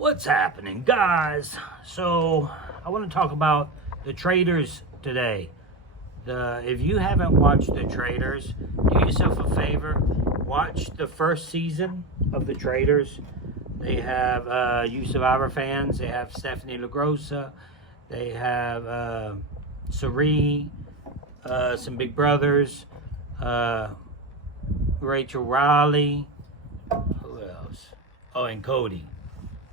What's happening, guys? So I want to talk about the Traitors today. If you haven't watched the Traitors, do yourself a favor, watch the first season of the Traitors. They have you Survivor fans. They have Stephanie LaGrossa. They have Sari, some Big Brothers, Rachel Riley. Who else? Oh, and Cody.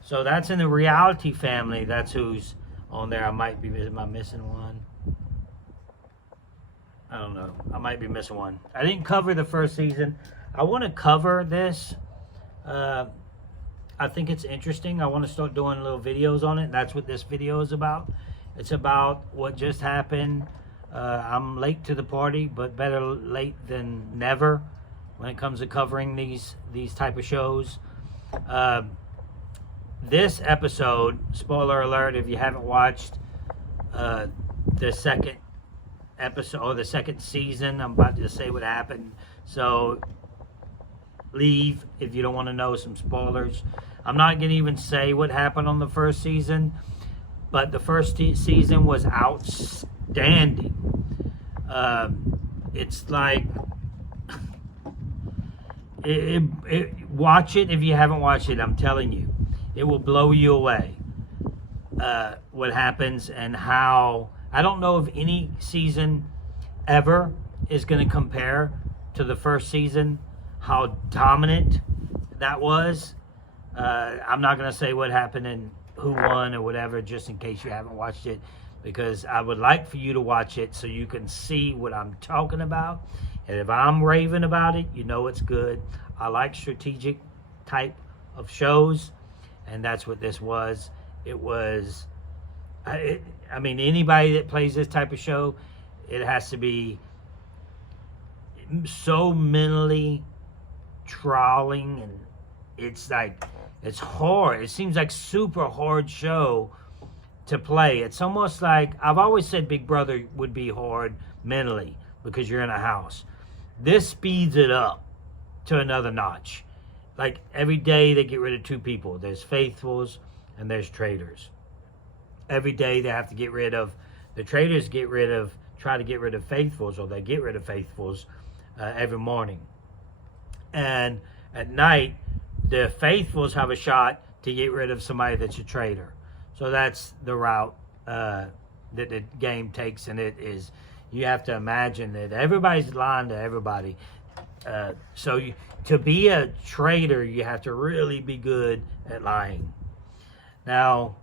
So that's in the reality family. That's who's on there. Am I missing one? I don't know. I might be missing one. I didn't cover the first season. I want to cover this. I think it's interesting. I want to start doing little videos on it. That's what this video is about. It's about what just happened. I'm late to the party, but better late than never when it comes to covering these type of shows. This episode, spoiler alert, if you haven't watched the second episode or the second season, I'm about to say what happened. So leave if you don't want to know some spoilers. I'm not going to even say what happened on the first season, but the first season was outstanding. It's like, watch it if you haven't watched it. I'm telling you. It will blow you away what happens and how. I don't know if any season ever is going to compare to the first season, how dominant that was. I'm not going to say what happened and who won or whatever, just in case you haven't watched it, because I would like for you to watch it so you can see what I'm talking about. And if I'm raving about it, you know it's good. I like strategic type of shows. And that's what this was. It was, I mean, anybody that plays this type of show, it has to be so mentally trawling, and it's like, it's hard. It seems like super hard show to play. It's almost like, I've always said Big Brother would be hard mentally because you're in a house. This speeds it up to another notch. Like every day they get rid of two people. There's faithfuls and there's traitors. Every day they have to get rid of, the traitors try to get rid of faithfuls, or they get rid of faithfuls every morning. And at night, the faithfuls have a shot to get rid of somebody that's a traitor. So that's the route that the game takes, and it is, you have to imagine that everybody's lying to everybody. To be a traitor, you have to really be good at lying. Now,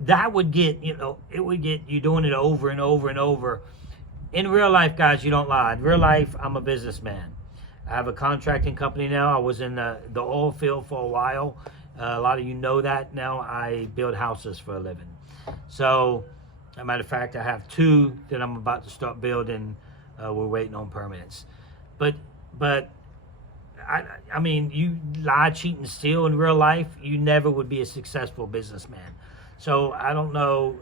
that would get, it would get you doing it over and over and over. In real life, guys, you don't lie. In real life, I'm a businessman. I have a contracting company now. I was in the oil field for a while. A lot of you know that now. I build houses for a living. So, as a matter of fact, I have two that I'm about to start building. We're waiting on permits. But I mean, you lie, cheat, and steal in real life, you never would be a successful businessman. So I don't know.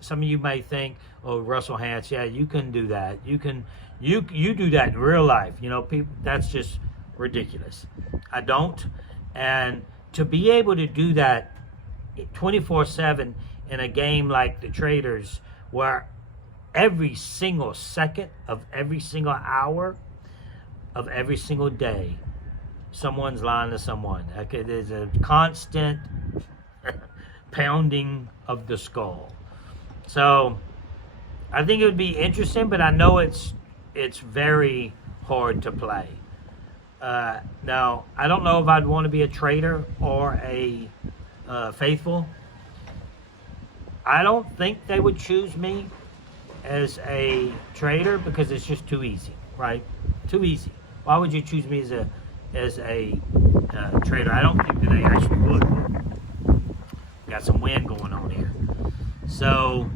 Some of you may think, "Oh, Russell Hantz, yeah, you can do that. You do that in real life." People, that's just ridiculous. I don't, and to be able to do that 24/7 in a game like the Traitors, where every single second of every single hour of every single day, someone's lying to someone. Okay, there's a constant pounding of the skull. So I think it would be interesting, but I know it's very hard to play. Now, I don't know if I'd want to be a traitor or a faithful. I don't think they would choose me as a traitor because it's just too easy, right? Too easy. Why would you choose me as a traitor? I don't think that they actually would. Got some wind going on here. So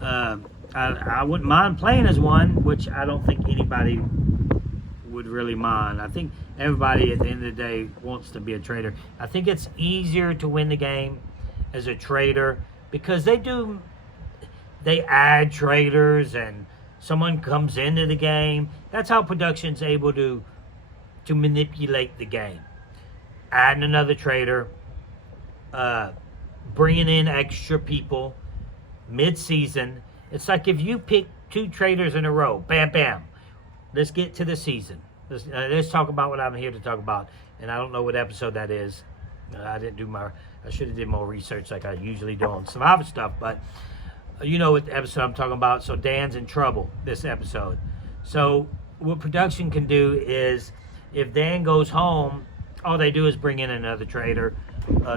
I wouldn't mind playing as one, which I don't think anybody would really mind. I think everybody at the end of the day wants to be a traitor. I think it's easier to win the game as a traitor because they add traitors and someone comes into the game. That's how production's able to manipulate the game. Adding another traitor, bringing in extra people mid-season. It's like if you pick 2 traitors in a row, bam, bam. Let's get to the season. Let's talk about what I'm here to talk about. And I don't know what episode that is. I should have did more research like I usually do on Survivor stuff, but you know what episode I'm talking about. So Dan's in trouble this episode. So what production can do is, if Dan goes home, all they do is bring in another traitor.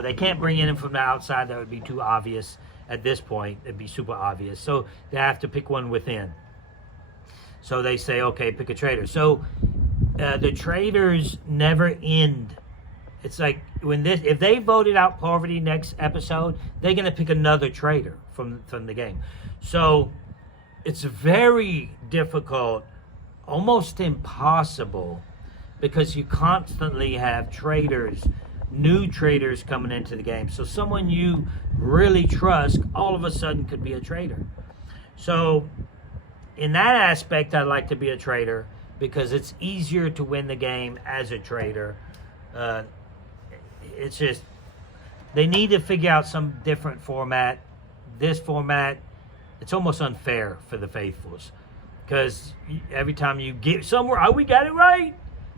They can't bring in him from the outside. That would be too obvious at this point. It'd be super obvious. So they have to pick one within. So they say, okay, pick a traitor. So the traitors never end. It's like if they voted out Poverty next episode, they're gonna pick another traitor from the game. So it's very difficult, almost impossible, because you constantly have traitors, new traitors coming into the game. So someone you really trust all of a sudden could be a traitor. So in that aspect, I like to be a traitor because it's easier to win the game as a traitor. It's just, they need to figure out some different format. This format, it's almost unfair for the faithfuls, because every time you get somewhere, oh, we got it right,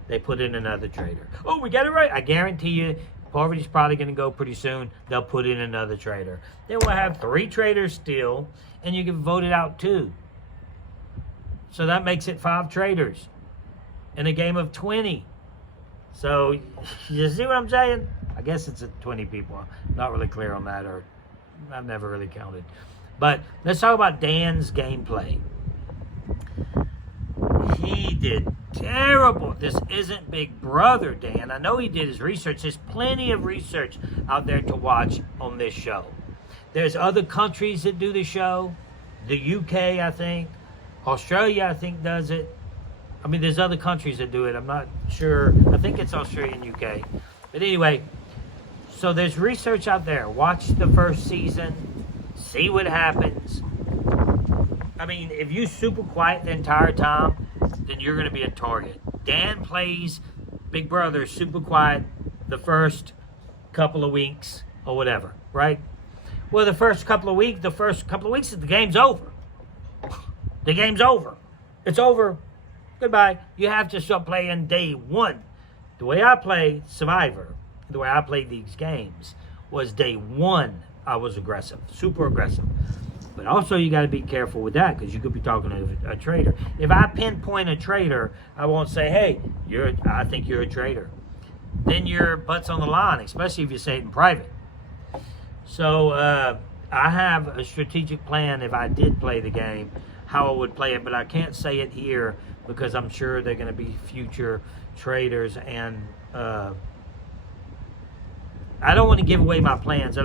they put in another traitor. Oh, we got it right. I guarantee you, Poverty's probably going to go pretty soon. They'll put in another traitor. Then we'll have 3 traitors still, and you can vote it out 2. So that makes it 5 traitors in a game of 20. So you see what I'm saying? I guess it's 20 people. I'm not really clear on that, or I've never really counted. But let's talk about Dan's gameplay. He did terrible. This isn't Big Brother Dan. I know he did his research. There's plenty of research out there to watch on this show. There's other countries that do the show. The UK, I think. Australia, I think, does it. I mean, there's other countries that do it. I'm not sure. I think it's Australia and UK. But anyway, so there's research out there. Watch the first season. See what happens. I mean, if you're super quiet the entire time, then you're going to be a target. Dan plays Big Brother super quiet the first couple of weeks or whatever, right? Well, the first couple of weeks, the game's over. The game's over. It's over. Goodbye. You have to start playing day 1. The way I play Survivor, the way I played these games, was day 1 I was aggressive, super aggressive. But also you got to be careful with that, because you could be talking to a traitor. If I pinpoint a traitor, I won't say, hey, I think you're a traitor. Then your butt's on the line, especially if you say it in private. So I have a strategic plan if I did play the game, how I would play it, but I can't say it here because I'm sure they're going to be future traitors, and I don't want to give away my plans. I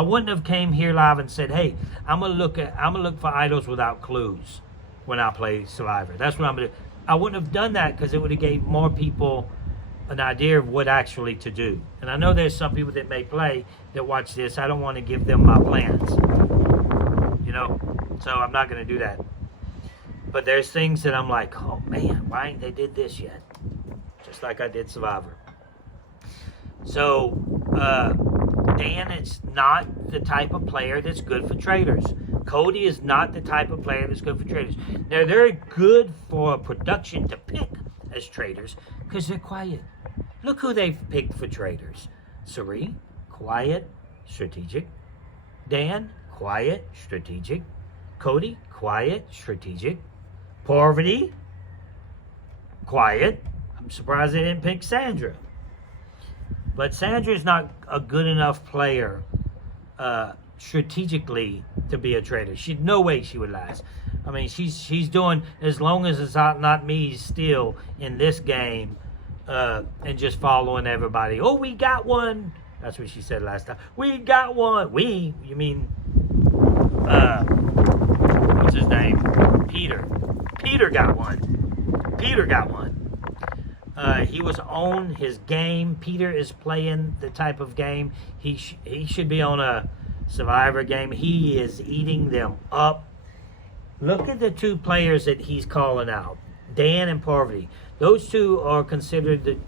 wouldn't have came here live and said, hey, I'm gonna look for idols without clues when I play Survivor. That's what I'm gonna do. I wouldn't have done that because it would have gave more people an idea of what actually to do. And I know there's some people that may play that watch this. I don't want to give them my plans, so I'm not going to do that. But there's things that I'm like, oh man, why ain't they did this yet? Just like I did Survivor. So Dan is not the type of player that's good for traitors. Cody is not the type of player that's good for traitors. They're very good for production to pick as traitors because they're quiet. Look who they've picked for traitors. Sari, quiet, strategic. Dan, quiet, strategic. Cody, quiet, strategic. Poverty, quiet. I'm surprised they didn't pick Sandra. But Sandra's not a good enough player strategically to be a traitor. No way she would last. I mean, she's doing, as long as it's not me still in this game, and just following everybody. Oh, we got one. That's what she said last time. We got one. You mean, what's his name? Peter. Peter got one. He was on his game. Peter is playing the type of game. He should be on a Survivor game. He is eating them up. Look at the 2 players that he's calling out. Dan and Poverty. Those 2 are considered the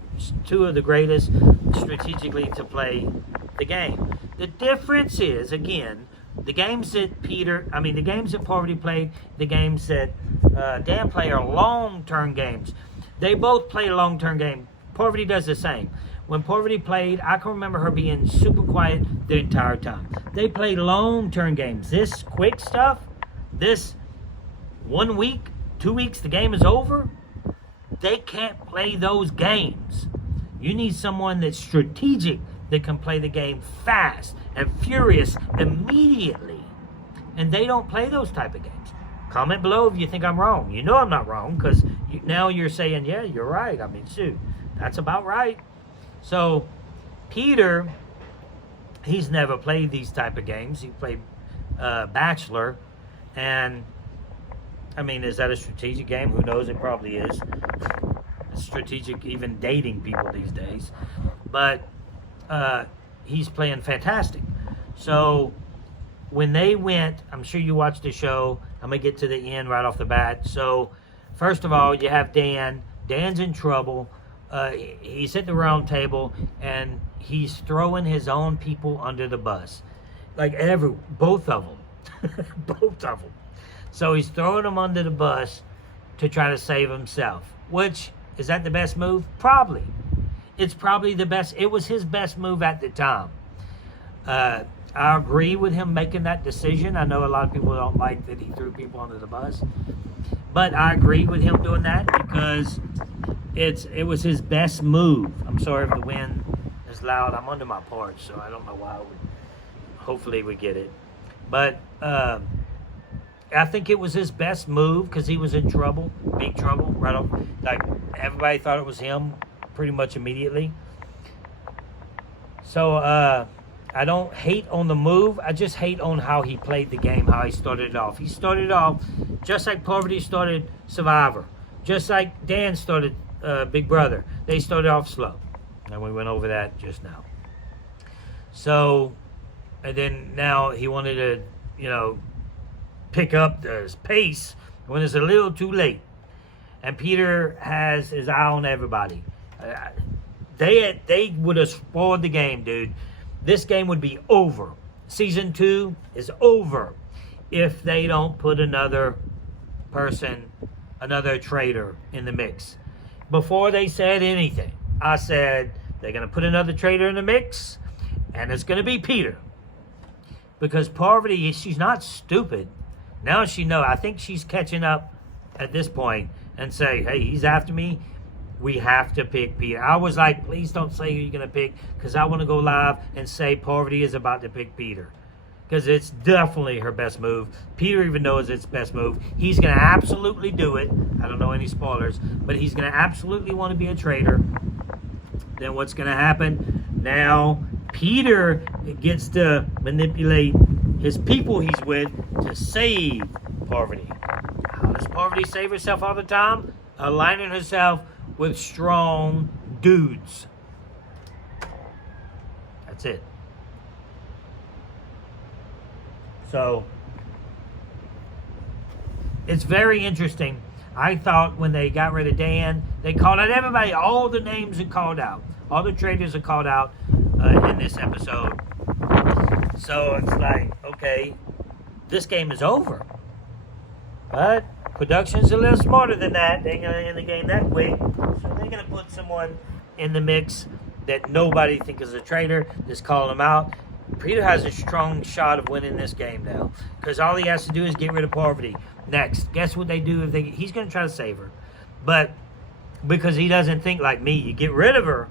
2 of the greatest strategically to play the game. The difference is, again, the games that the games that Parvati played, the games that Dan play are long-term games. They both play a long-term game. Parvati does the same. When Parvati played, I can remember her being super quiet the entire time. They play long-term games. This quick stuff, this 1 week, 2 weeks, the game is over. They can't play those games. You need someone that's strategic, that can play the game fast and furious immediately. And they don't play those type of games. Comment below if you think I'm wrong. You know I'm not wrong, because now you're saying, yeah, you're right. I mean, shoot, that's about right. So Peter, he's never played these type of games. He played Bachelor, and I mean, is that a strategic game? Who knows? It probably is. It's strategic even dating people these days. But he's playing fantastic. So when they went, I'm sure you watched the show. I'm going to get to the end right off the bat. So first of all, you have Dan. Dan's in trouble. He's at the round table, and he's throwing his own people under the bus. Like both of them. Both of them. So he's throwing them under the bus to try to save himself. Which, is that the best move? Probably. It's probably the best. It was his best move at the time. I agree with him making that decision. I know a lot of people don't like that he threw people under the bus. But I agree with him doing that because it was his best move. I'm sorry if the wind is loud. I'm under my porch, so I don't know why. Hopefully we get it. But I think it was his best move because he was in trouble, big trouble, right off. Like, everybody thought it was him pretty much immediately. So I don't hate on the move. I just hate on how he played the game, how he started it off. He started off just like Parvati started Survivor, just like Dan started Big Brother. They started off slow, and we went over that just now. So, and then now he wanted to, pick up the pace when it's a little too late. And Peter has his eye on everybody. They would have spoiled the game, dude. This game would be over. Season 2 is over if they don't put another person, another traitor in the mix. Before they said anything, I said they're going to put another traitor in the mix, and it's going to be Peter. Because Parvati, she's not stupid. Now she knows. I think she's catching up at this point and say, hey, he's after me. We have to pick Peter. I was like, please don't say who you're going to pick, because I want to go live and say Parvati is about to pick Peter. Because it's definitely her best move. Peter even knows it's best move. He's going to absolutely do it. I don't know any spoilers, but he's going to absolutely want to be a traitor. Then what's going to happen? Now, Peter gets to manipulate his people he's with to save Parvati. How does Parvati save herself all the time? Aligning herself with strong dudes. That's it. So, it's very interesting. I thought when they got rid of Dan, they called out everybody. All the names are called out. All the traitors are called out in this episode. So it's like, okay, this game is over. But production's a little smarter than that. They ain't going to end the game that quick. So they're going to put someone in the mix that nobody thinks is a traitor. Just call them out. Peter has a strong shot of winning this game now. Because all he has to do is get rid of Parvati. Next, guess what they do? He's going to try to save her. But because he doesn't think like me, you get rid of her,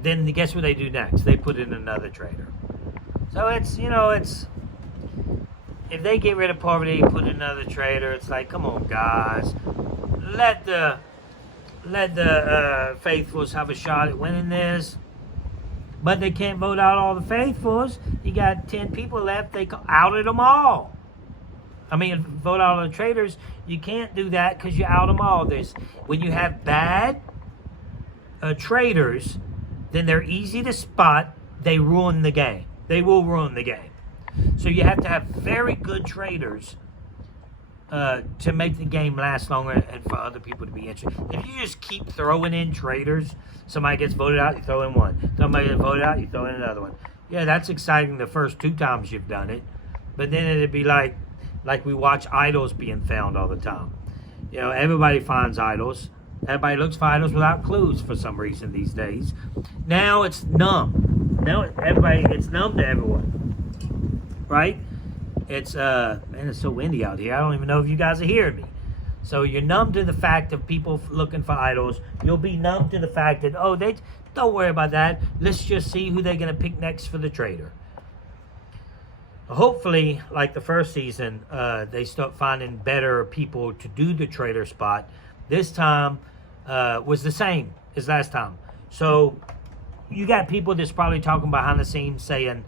then guess what they do next? They put in another traitor. So it's, if they get rid of Parvati and put in another traitor, it's like, come on, guys. Let the faithfuls have a shot at winning this. But they can't vote out all the faithfuls. You got 10 people left. They outed them all. I mean, vote out all the traitors. You can't do that because you out them all. When you have bad traitors, then they're easy to spot. They ruin the game. They will ruin the game. So you have to have very good traitors to make the game last longer and for other people to be interested. If you just keep throwing in traitors, somebody gets voted out, you throw in one. Somebody gets voted out, you throw in another one. Yeah, that's exciting the first 2 times you've done it. But then it'd be like we watch idols being found all the time. You know, everybody finds idols. Everybody looks for idols without clues for some reason these days. Now it's numb. Now it's numb to everyone. Right? It's man, it's so windy out here. I don't even know if you guys are hearing me. So you're numb to the fact of people looking for idols. You'll be numb to the fact that, oh, they don't worry about that. Let's just see who they're going to pick next for the traitor. Hopefully, like the first season, they start finding better people to do the traitor spot. This time was the same as last time. So you got people that's probably talking behind the scenes saying,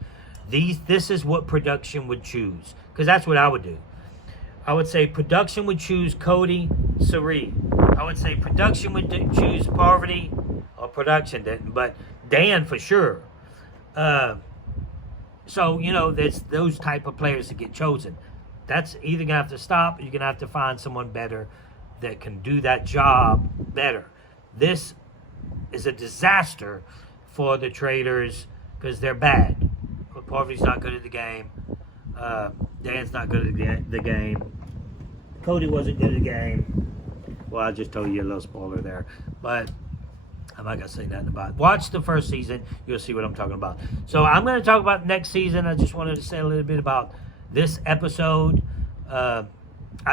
this is what production would choose. Because that's what I would do. I would say production would choose Cody, Sari. I would say production would choose Parvati, or production didn't, but Dan for sure. So, you know, there's those type of players that get chosen. That's either going to have to stop, or you're going to have to find someone better that can do that job better. This is a disaster for the Traitors because they're bad. Parvati's not good at the game. Dan's not good at the game. Cody wasn't good at the game. Well, I just told you a little spoiler there. But I'm not going to say nothing about it. Watch the first season. You'll see what I'm talking about. So I'm going to talk about next season. I just wanted to say a little bit about this episode.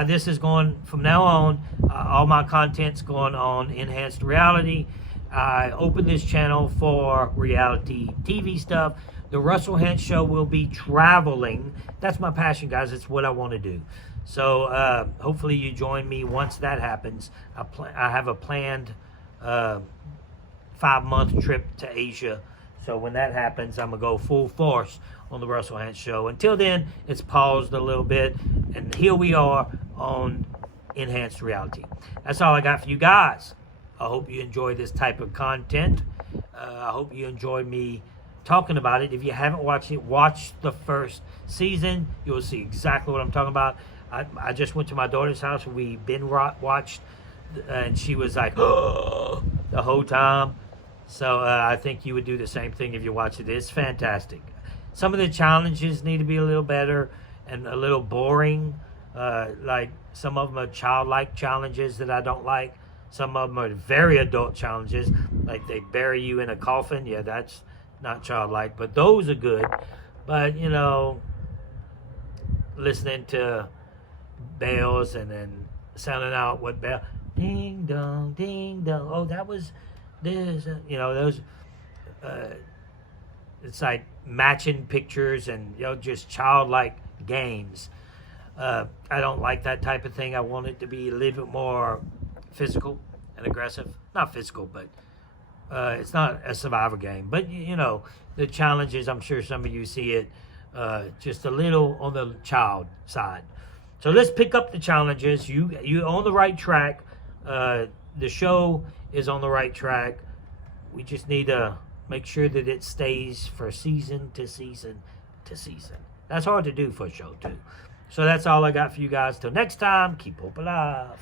This is going, from now on, all my content's going on Enhanced Reality. I opened this channel for reality TV stuff. The Russell Hantz Show will be traveling. That's my passion, guys. It's what I want to do. So hopefully you join me once that happens. I have a planned 5-month trip to Asia. So when that happens, I'm going to go full force on the Russell Hantz Show. Until then, it's paused a little bit. And here we are on Enhanced Reality. That's all I got for you guys. I hope you enjoy this type of content. I hope you enjoy me talking about it. If you haven't watched it, watch the first season. You'll see exactly what I'm talking about. I just went to my daughter's house. We watched, and she was like, oh, the whole time. So I think you would do the same thing if you watch it. It's fantastic. Some of the challenges need to be a little better and a little boring. Like some of them are childlike challenges that I don't like. Some of them are very adult challenges, like they bury you in a coffin. Yeah, that's not childlike, but those are good. But, you know, listening to bells and then sounding out what bell, ding dong, ding dong. Oh, that was this. You know, those. It's like matching pictures and, you know, just childlike games. I don't like that type of thing. I want it to be a little bit more physical and aggressive. Not physical, but it's not a survival game. But, you know, the challenges, I'm sure some of you see it just a little on the child side. So let's pick up the challenges. You're on the right track. The show is on the right track. We just need to make sure that it stays for season to season to season. That's hard to do for a show, too. So that's all I got for you guys. Till next time, keep hope alive.